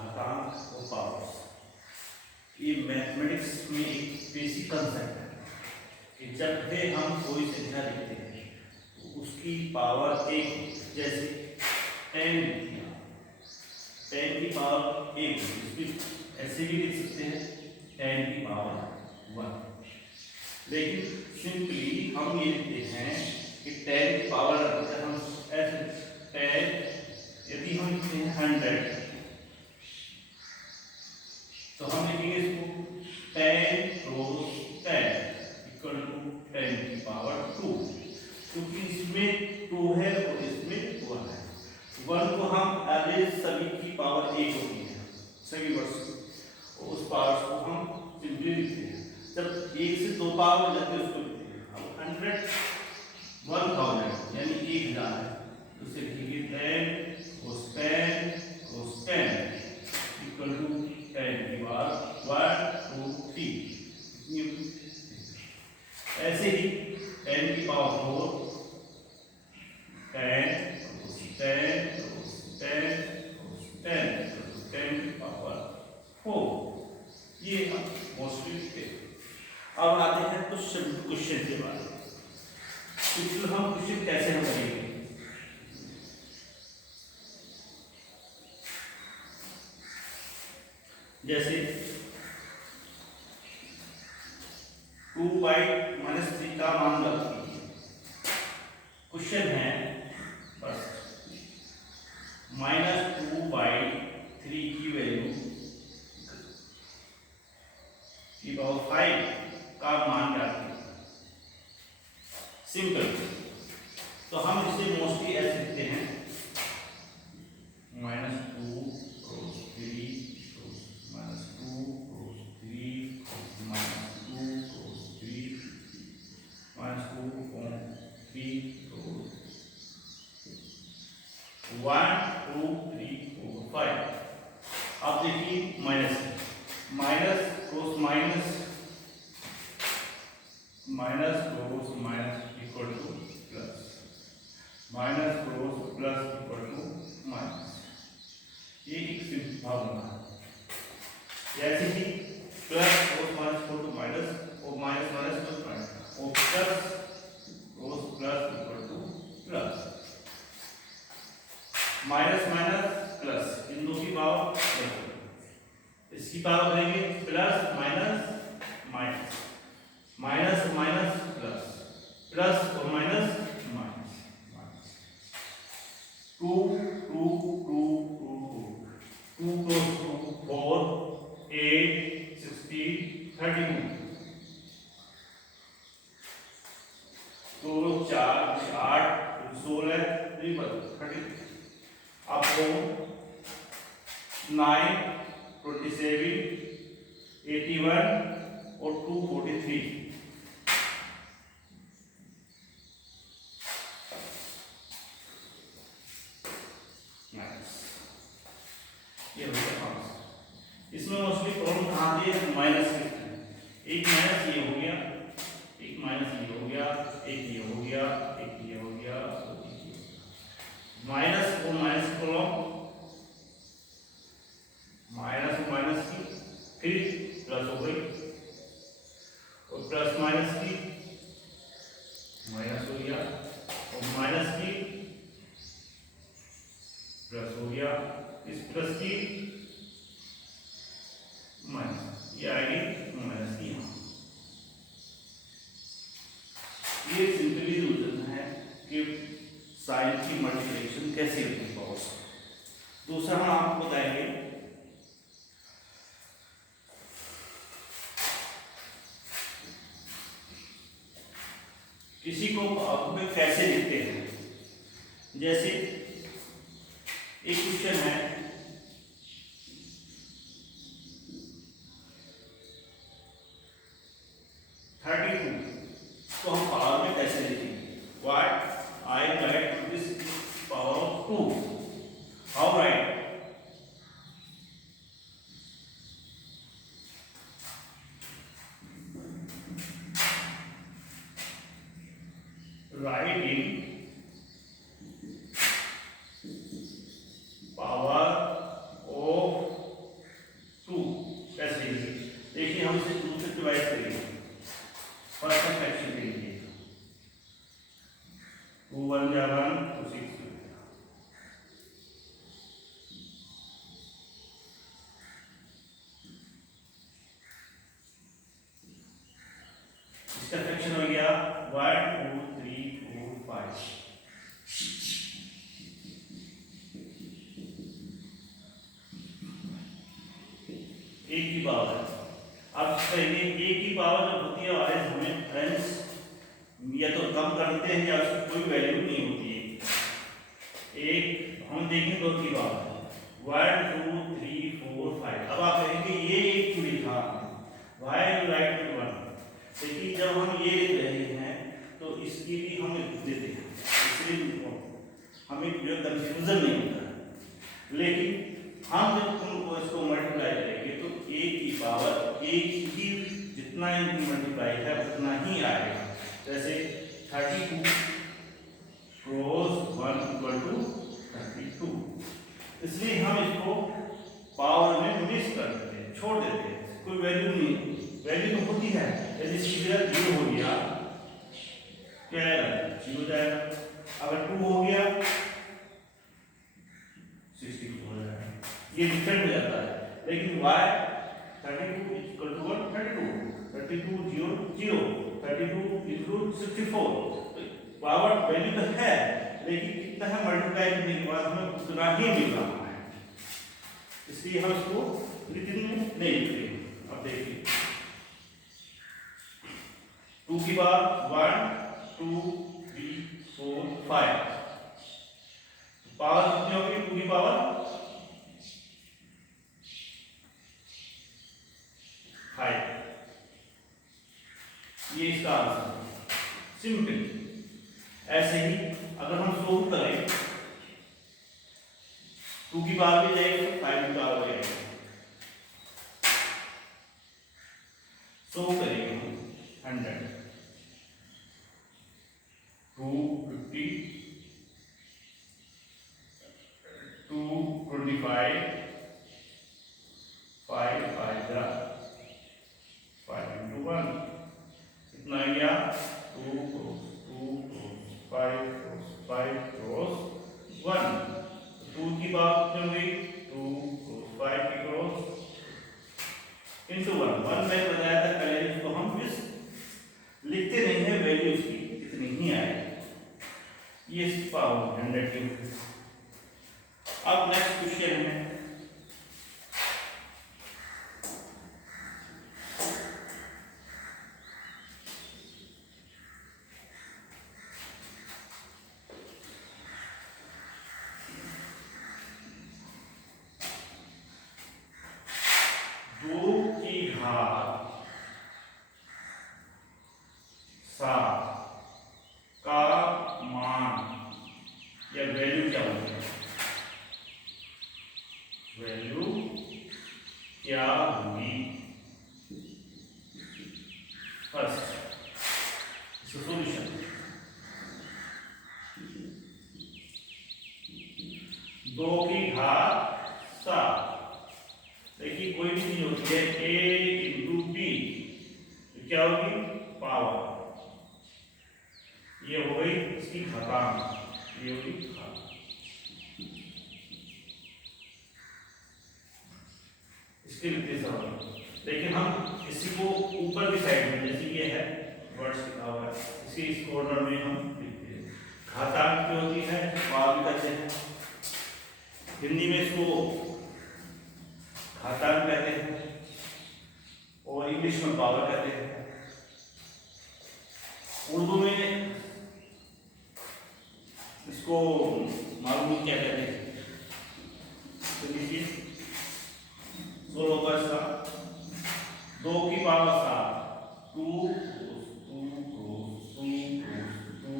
घातांक और पावर्स, ये मैथमेटिक्स में एक बेसिक कंसेप्ट है कि जब भी हम कोई संख्या लिखते हैं तो उसकी पावर एक, जैसे 10 की पावर एक, इसमें ऐसे भी लिख सकते हैं 10 की पावर 1, लेकिन सिंपली हम ये लिखते हैं कि 10 की पावर हम ऐसे 10, यदि हम लिखते हैं 100 तो हम लिखेंगे इसको 10 रोज 10 इक्वल टू 10 की पावर 2, क्योंकि इसमें 2 है और इसमें 1 है। 1 को हम एवरेज सभी की पावर 1 होती है, सभी वर्ड्स और उस पावर्स को हम सिंपली लिखते हैं। जब 1 से 2 पावर हो जाती है उसको लिखते हैं। अब 100 1000 यानी 1000 है, तो उसे लिखेंगे 10 cos 10 cos 10 इक्वल टू 10 की पावर 1 2 3। ऐसे ही 10 की पावर 4 10 cos 10 cos 10 cos 10 10 की पावर 4, ये हम मोस्टली लिखते हैं। अब आते हैं कुछ क्वेश्चन के बारे में। तो हम क्वेश्चन कैसे हम करेंगे, जैसे 2/-3 का मान रख लीजिए। क्वेश्चन है बस -2/3 की वैल्यू की पावर 5 का मान क्या है। सिंपल, तो हम इसे मोस्टली ऐसे लिखते हैं -2 cos 3 cos -2 cos 3 -2 cos 3 -2 cos 3 cos 1 2 3 4 5। अब देखिए minus cos minus equal to plus, minus cos plus equal to minus, ये एक सिंपल फॉर्मूला है। जैसे कि plus cos minus equal to minus और माइनस माइनस प्लस माइनस और plus cos plus equal to plus, minus minus plus, इन दो की पावर, इसकी पावर करेंगे plus minus minus, minus minus plus, plus और माइनस माइनस, 2 2 2 2 2 2 2 4 8 16 32, 2 4 8 16 30। आपको 9 27 81 और 243, ये हो गया आंसर। इसमें मोस्टली प्रॉब्लम कहाँ आती है, माइनस लिखते हैं। एक माइनस ये हो गया, एक माइनस ये हो गया, एक ये हो गया, एक ये हो गया, माइनस और माइनस कॉलम, माइनस और माइनस की फिर प्लस हो गई और प्लस माइनस की माइनस हो गया और माइनस की प्लस हो गया, इस प्लस की माइनस, ये आएगी माइनस की यहाँ। ये सिंपली रीजन है कि साइन की मल्टीप्लिकेशन कैसे होती है पावर्स। दूसरा हम आपको बताएंगे किसी को पावर में कैसे लिखते हैं। जैसे एक क्वेश्चन है, तो हम पावर में कैसे लिखेंगे, what I write to this power of 2, how write, write in power a की पावर। अब कहेंगे ए की पावर जब होती है और हमें फ्रेंड्स या तो कम करते हैं या उसकी कोई वैल्यू नहीं होती है। एक हम देखें 2 की पावर 1 2 3 4 5। अब आप कहेंगे ये एक क्यों लिखा, why you write it 1। देखिए जब हम ये लिख रहे हैं तो इसकी भी हम लिख देते हैं, इसलिए हमें जो कंफ्यूजन नहीं होता है। लेकिन हम जब उनको इसको मल्टीप्लाई करेंगे तो a की पावर एक ही जितना इनकी मल्टीप्लाई है उतना ही आएगा। जैसे 32 क्रॉस 1 इक्वल टू 32, इसलिए हम इसको पावर में मिस कर देते हैं, छोड़ देते हैं, कोई वैल्यू नहीं। वैल्यू तो होती है, यदि इसकी जगह 0 हो गया क्या आएगा, 0 जाएगा। अगर 2 हो गया 64 हो जाएगा, ये डिफरेंट हो जाता है। लेकिन y 32 equal to 32 32 0 0 32 into 64, power value तो है लेकिन कितना है मल्टीप्लाई करने के बाद हमें उतना ही मिल रहा है, इसलिए हम इसको रिटर्न में नहीं लिखेंगे। अब देखिए 2 की पावर 1 2 3 4 5, पावर कितनी होगी 2 की पावर 5। ये इसका आंसर सिंपल। ऐसे ही अगर हम सोल्व करें 2 की पावर भी जाएगी 5 की पावर भी जाएगी। सोल्व करेंगे हम 100 250 225 5 5 5 into 1 कितना आ गया 2 क्रॉस 2 क्रॉस 5 क्रॉस 5 क्रॉस 1। 2 की पावर कितनी हुई 2 क्रॉस 5 की क्रॉस इंटू 1। 1 मैंने बताया था पहले, इसको हम इस लिखते नहीं है, वैल्यू इसकी इतनी ही आएगी। ये इसकी पावर 100 की। अब नेक्स्ट क्वेश्चन है का मान या वैल्यू क्या होगी, वैल्यू क्या होगी। फर्स्ट सॉल्यूशन 2 की घात 7। देखिए कोई भी चीज होती है a इंटू बी तो क्या होगी पावर, ये हो गई इसकी घातांक, ये होगी घात। इसके लिखते समय लेकिन हम इसी को ऊपर की साइड में, जैसे ये है वर्ड्स लिखा हुआ है, इसी इस कॉर्नर में हम लिखते हैं। घातांक क्या होती है, पावर कहते हैं, हिंदी में इसको घातांक कहते हैं और इंग्लिश में पावर कहते हैं। उर्दू में इसको मालूम क्या कहते हैं, तो लीजिए 16 का 7 2 की पावर 7 2 2 2 2 2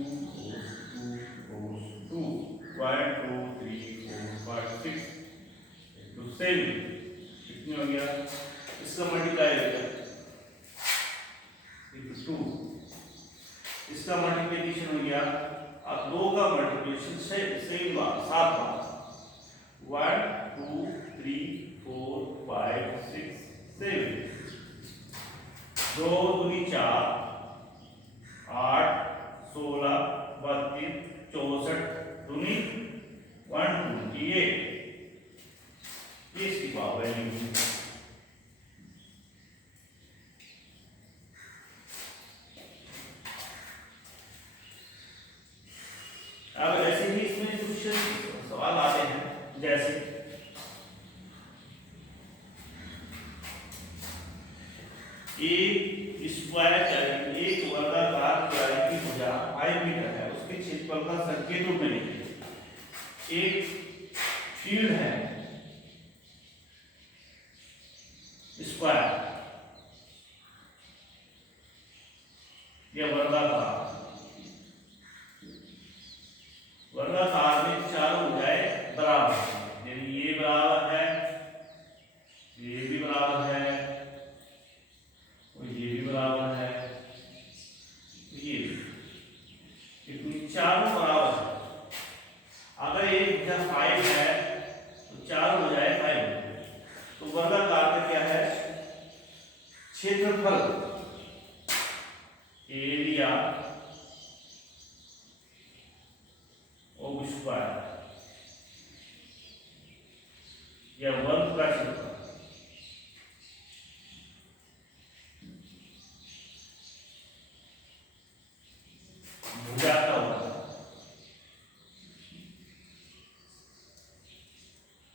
2 1 2 3 4 5 6 तो 7 कितनी हो गया, इसका मल्टीप्लाई हो गया 2, इसका मल्टीप्लिकेशन हो गया। अब 2 का मल्टीप्लिकेशन सेम बात 7 बार 1 2 3 4 5 6 7 2 दूनी 4 8 16 32 64 दूनी 128, इसकी पावर वैल्यू। अब ऐसे ही इसमें कुछ सवाल आते हैं, जैसे एक स्क्वायर चाहे एक वर्गाकार क्यारी की भुजा 5 मीटर है, उसके क्षेत्रफल का संकेत रूप में लिखिए। एक फील्ड है स्क्वायर या वर्गाकार, वर्गाकार में चारों भुजाएं बराबर हैं, यानी ये बराबर है, ये भी बराबर है, और ये भी बराबर है, ये इतनी चारों बराबर है। अगर एक भुजा 5 है तो चारों भुजाएं 5। तो वर्गाकार का क्या है? क्षेत्रफल, एरिया ऑफ स्क्वायर या वर्ग का क्षेत्रफल। भुजा का होता है,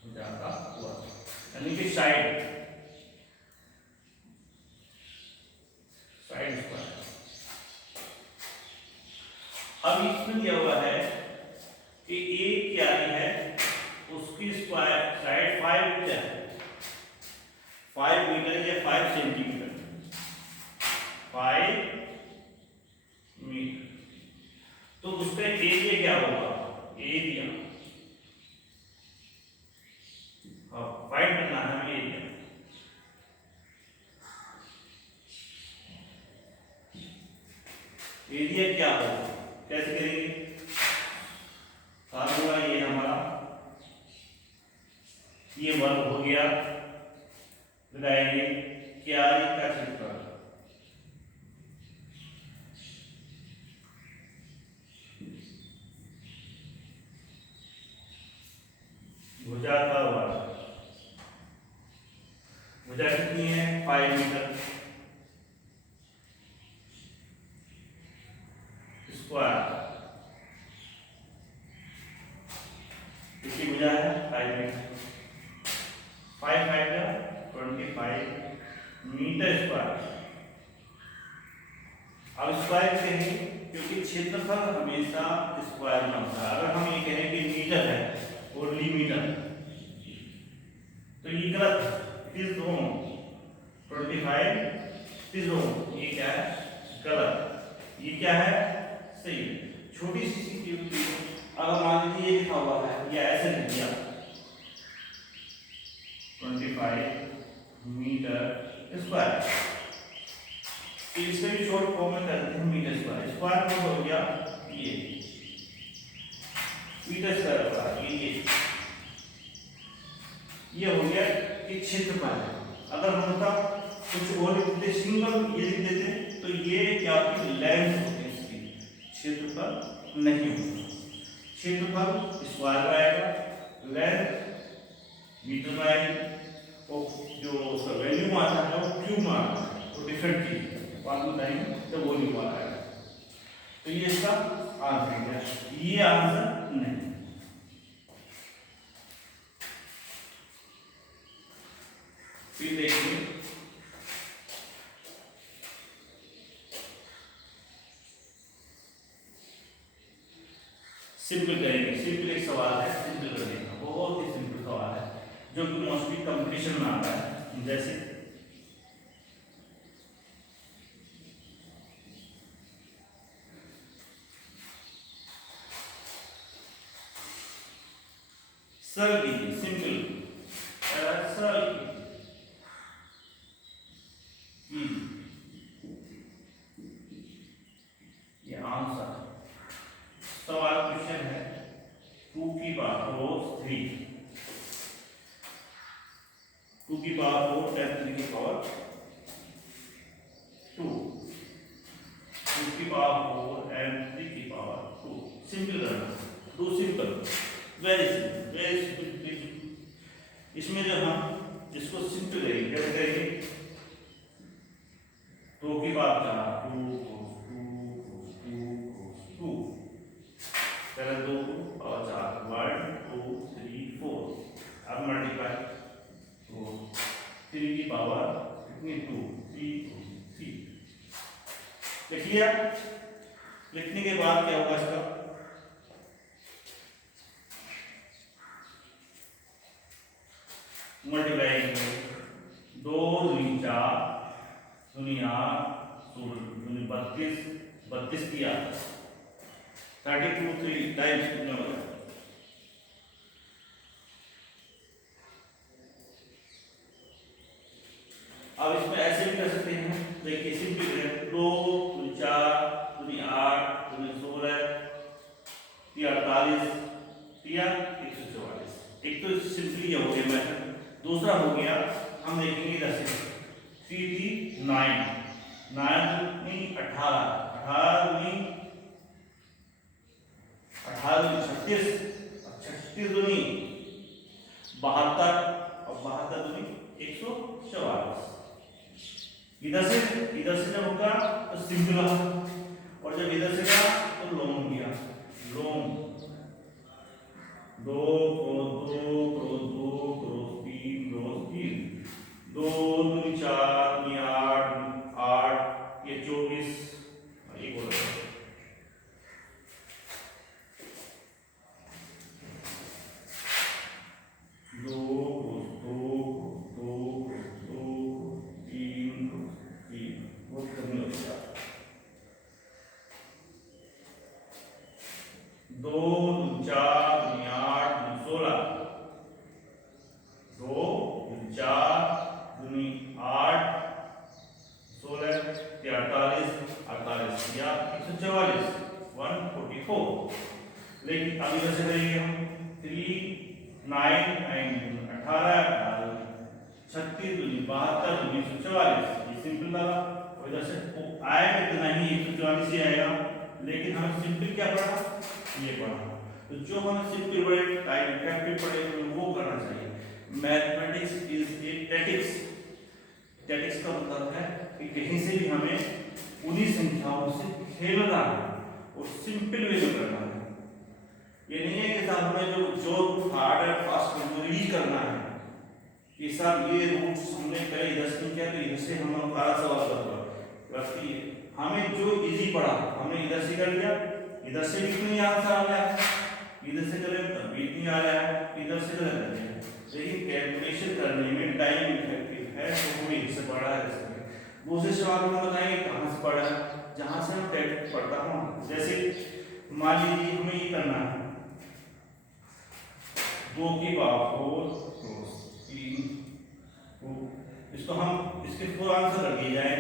भुजा का हुआ यानी कि साइड स्क्वायर। अब इसमें क्या हुआ है कि एक क्यारी है, उसकी स्क्वायर साइड 5 मीटर है, 5 मीटर या 5 सेंटीमीटर, 5 मीटर। तो उसका एरिया क्या होगा? एरिया, हाँ फाइंड करना है हमें एरिया। एरिया क्या होगा, कैसे करेंगे? फार्मूला ये हमारा, ये वर्ग हो गया, लगाएंगे क्यारी का क्षेत्रफल, भुजा का वर्ग। भुजा कितनी है? 5 मीटर स्क्वायर, कितनी भुजा है? 5 मीटर, 5 5 का 25 मीटर स्क्वायर। अब स्क्वायर कहेंगे क्योंकि क्षेत्रफल हमेशा स्क्वायर में होता है। अगर हम ये कहें कि मीटर है ओनली मीटर, तो ये गलत, इस दोनों 25 इस दोनों, ये क्या है? गलत। ये क्या है? सही है। छोटी सी अगर मान लीजिए ये लिखा हुआ है, या ऐसे लिख दिया 25 मीटर स्क्वायर, इसका भी शॉर्ट फॉर्म में करते हैं मीटर स्क्वायर। स्क्वायर में हो गया ये मीटर स्क्वायर होगा, ये हो गया कि क्षेत्रफल है। अगर हम होता कुछ और लिख देते, सिंगल ये लिख देते, तो ये क्या की लेंथ होती है इसकी, क्षेत्रफल नहीं होता। क्षेत्रफल स्क्वायर में आएगा, लेंथ मीटर में आएगी, और जो उसका वैल्यू आता है वो क्यूब में आता है, वो डिफरेंट चीज है, बाद में बताएंगे तो वॉल्यूम आता है। तो ये इसका आंसर है, ये आंसर नहीं। फिर देखिए सिंपल करेंगे। सिंपल एक सवाल है, सिंपल करने का बहुत ही सिंपल सवाल है, जो कि मोस्टली कंपटीशन में आता है। जैसे सरल कीजिए, सिंपल सरल ये आंसर। सवाल क्वेश्चन है 2 की पावर 3, 2 की पावर 4 10 की पावर 2, 2 की पावर 4 and 3 की पावर 2। सिंपल करना, दो simple, very simple, very simple. इसमें जो हम इसको सिंपल करेंगे, कैसे करेंगे? 2 की पावर 4, 2 पहले 2 और 4, 1 2 3 4। अब मल्टीप्लाई, तो 3 की पावर कितनी? 2 3 लिख लिया। लिखने के बाद क्या होगा इसका, मल्टीप्लाई करेंगे। 2 दूनी 4 दूनी 8 दूनी 32 32 किया 32 3 टाइम्स कितने हो गया। अब इसमें ऐसे भी कर सकते हैं, देखिए सिंपल करें। 2 दूनी 4 दूनी 8 दूनी 16 या 48 या 144। एक तो सिंपली ये हो गया मेथड। दूसरा हो गया, हम देखेंगे इधर से 3 3 9 9 दूनी 18 18 दूनी 36 36 दूनी 72 और 72 दूनी 144। इधर से जब होगा तो सिंपल रहा, और जब इधर से गया तो लॉन्ग गया। Long 2 cross 2 cross 2 cross 3 cross 3 2 दूनी 4 दूनी 8 8 ये 24 एक और 2 2 2 2 3 3 बहुत कम हो गया। 2 4 दूनी 8 दूनी 16 2 4 दूनी 8 16 48 48 या 144 144। लेकिन अभी कैसे करेंगे हम 3 9 9 18 36 दूनी 72 दूनी 144। ये सिंपल वाला, और इधर से आएगा इतना ही 144 ही आएगा। लेकिन हमें सिंपल क्या पढ़ा, ये पढ़ा। तो जो हमें सिंपल पढ़े टाइम इफेक्टिव पढ़े वो करना चाहिए। Mathematics is a टैटिक्स। टैटिक्स का मतलब है कि कहीं से भी हमें उन्हीं संख्याओं से खेलना है और सिंपल वे में करना है। ये नहीं है कि साहब हमें जो हार्ड है फास्ट है वो रीड करना है कि साहब ये रूट्स हमने करे इधर से क्या, तो इधर से हम 12 सवाल करते हैं। हमें जो इजी पड़ा हमने इधर से कर लिया, इधर से भी इतनी आंसर आ गया, इधर से करें तब भी इतनी आ रहा है, इधर से करें। लेकिन कैलकुलेशन करने में टाइम इफेक्टिव है तो वो इधर से पढ़ा है। दूसरे सवाल में बताएंगे कहाँ से पढ़ा है, जहाँ से हम टेट पढ़ता हूँ। जैसे मान लीजिए हमें ये करना है 2 की पावर 4 3, इसको हम इसके 4 आंसर रख दिए जाए।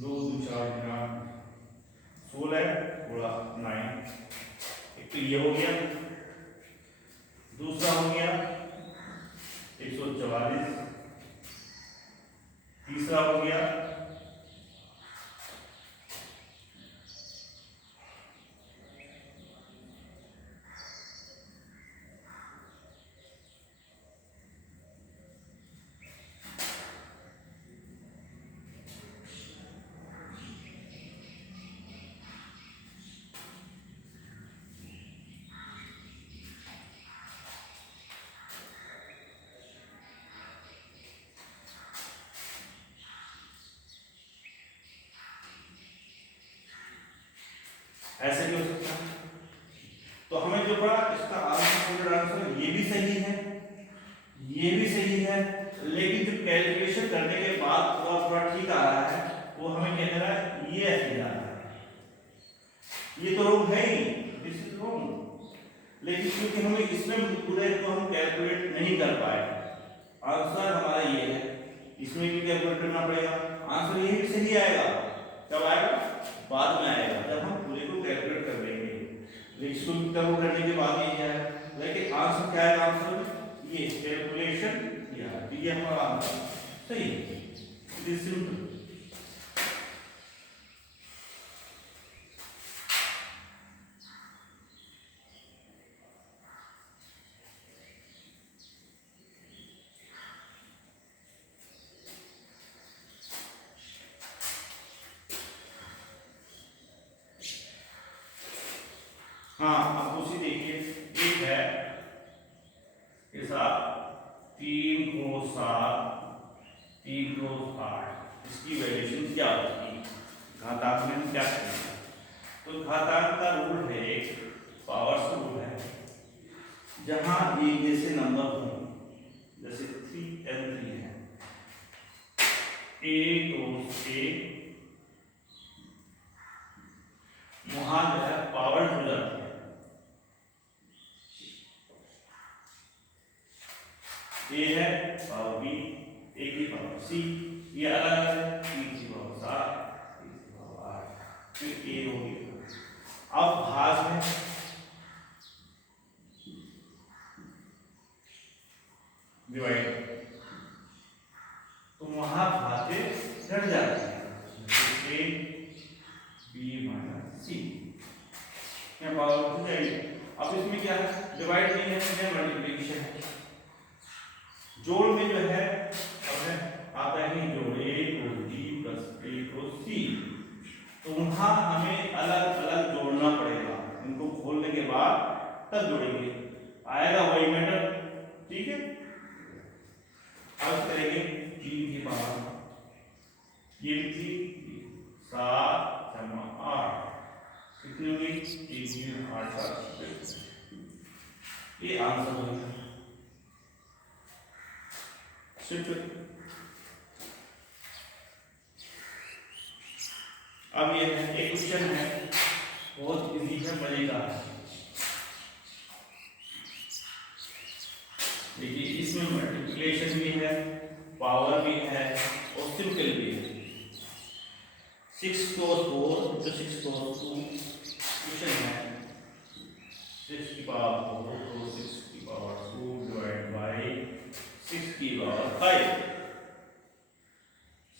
2 4 16 थोड़ा 9। एक तो ये हो गया, दूसरा हो गया 144, तीसरा हो गया ऐसे भी हो सकता है। तो हमें जो पड़ा इसका आंसर ये भी सही है, ये भी सही है, लेकिन जो कैलकुलेशन करने के बाद थोड़ा थोड़ा ठीक आ रहा है वो हमें क्या कह रहा है, ये ऐसे आ रहा है। ये तो रॉन्ग है ही, दिस इज रॉन्ग। लेकिन क्योंकि हमें इसमें पूरे को हम कैलकुलेट नहीं कर पाए, आंसर हमारा ये है, इसमें भी कैलकुलेट करना पड़ेगा। आंसर ये भी सही आएगा, कब आएगा, बाद में आएगा जब हम पूरे को कैलकुलेट कर लेंगे। लेकिन इसको करने के बाद ये है, लेकिन आंसर क्या है, आंसर ये कैलकुलेशन ये हमारा आंसर सही है। It is simple. हाँ अब उसी देखिए, एक है के साथ 3 को 7 3 को 8, इसकी वैल्यूशन क्या होगी। घातांक में हम क्या करेंगे? तो घातांक का रूल है, एक पावर्स रूल है, जहां एक जैसे नंबर हो, जैसे 3 and 3 है, a क्रॉस a, वहां जो है पावर हो जाती है, a है पावर b, a की पावर c, ये अलग अलग है, 3 की पावर 7, 3 की पावर 8, फिर a होगी। अब भाग है, डिवाइड, तो वहां भागे घट जाती है, a b माइनस c, यहाँ पावर हो जाएगी। अब इसमें क्या है, डिवाइड नहीं है, इसमें मल्टीप्लिकेशन है। जोड़ में जो है अब है आता है जोड़ a को b प्लस a को c, तो वहां हमें अलग अलग जोड़ना पड़ेगा, इनको खोलने के बाद तब जोड़ेंगे, आएगा वही मैटर, ठीक है। अब करेंगे 3 की पावर, ये थी 7 जमा 8, कितनी होगी 3 8 7, ये आंसर होगा। सिर्फ अब ये है एक क्वेश्चन है, बहुत इजी है, मजेदार है। देखिए इसमें मल्टीप्लिकेशन भी है, पावर भी है और सिंपल भी है। 6 क्रॉस 4 तो 6 क्रॉस 2 क्वेश्चन है, 6 की पावर 4 तो 6 की पावर 2 डिवाइड बाय 6 की पावर 5,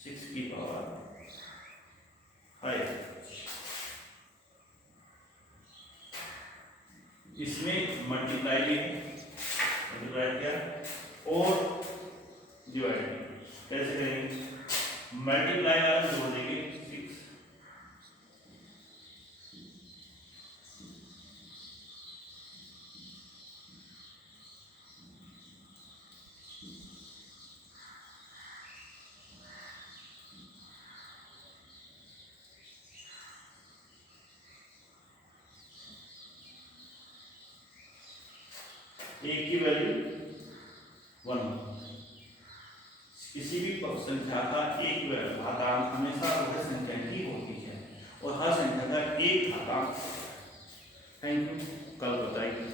6 की पावर 5, इसमें मल्टीप्लाई भी है, मल्टीप्लाई किया और डिवाइड कैसे करेंगे, मल्टीप्लाई वाला जोड़ देंगे 6, एक की वैल्यू 1, किसी भी संख्या का एक घातांक हमेशा वह संख्या की होती है और हर संख्या का एक घातांक। थैंक यू, कल बताएंगे।